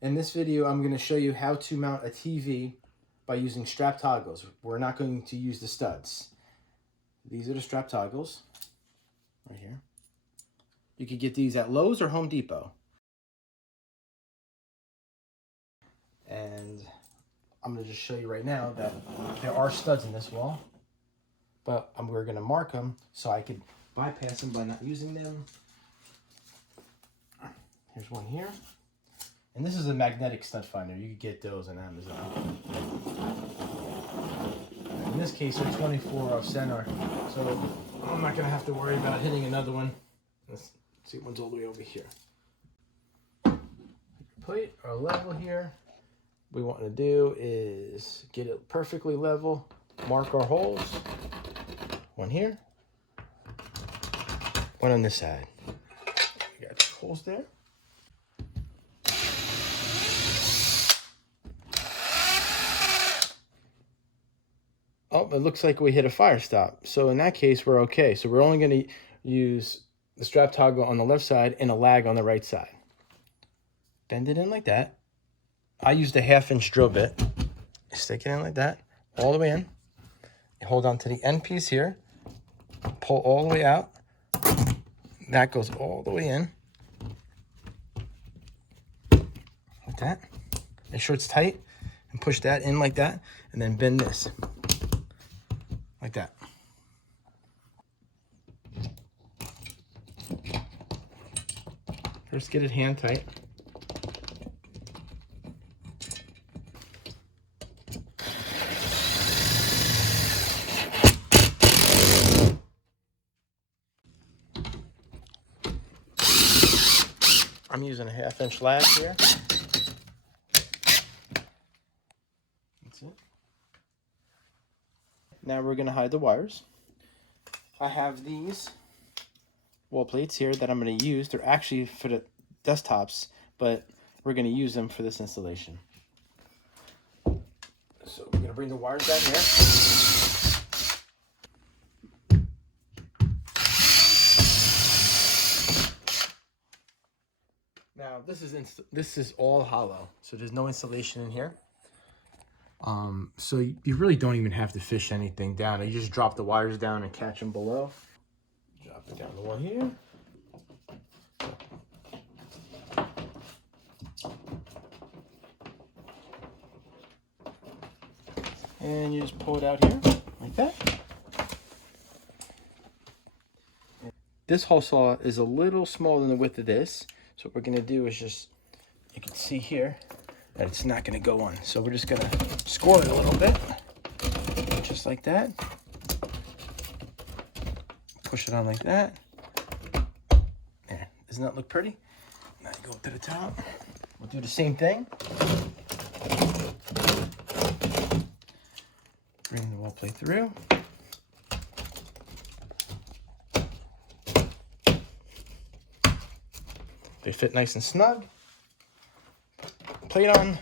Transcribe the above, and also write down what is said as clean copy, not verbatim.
In this video, I'm going to show you how to mount a TV by using strap toggles. We're not going to use the studs. These are the strap toggles right here. You could get these at Lowe's or Home Depot. And I'm going to just show you right now that there are studs in this wall, but we're going to mark them so I could bypass them by not using them. Here's one here. And this is a magnetic stud finder. You could get those on Amazon. In this case, they're 24 off center, so I'm not gonna have to worry about hitting another one. Let's see, one's all the way over here. Plate our level here. What we want to do is get it perfectly level. Mark our holes. One here. One on this side. We got 2 holes there. Oh, it looks like we hit a fire stop. So in that case, we're okay. So we're only going to use the strap toggle on the left side and a lag on the right side. Bend it in like that. I used a 1/2-inch drill bit. Stick it in like that, all the way in. You hold on to the end piece here. Pull all the way out. That goes all the way in. Like that. Make sure it's tight. And push that in like that. And then bend this. Like that. First get it hand tight. I'm using a 1/2-inch lag here. That's it. Now we're going to hide the wires. I have these wall plates here that I'm going to use. They're actually for the desktops, but we're going to use them for this installation. So we're going to bring the wires down here. Now this is all hollow, so there's no installation in here. So you really don't even have to fish anything down. You just drop the wires down and catch them below. Drop it down the wall here. And you just pull it out here, like that. This hole saw is a little smaller than the width of this. So what we're gonna do is just, you can see here that it's not gonna go on. So we're just gonna score it a little bit, just like that. Push it on like that. There, doesn't that look pretty? Now you go up to the top. We'll do the same thing. Bring the wall plate through. They fit nice and snug. Plate on.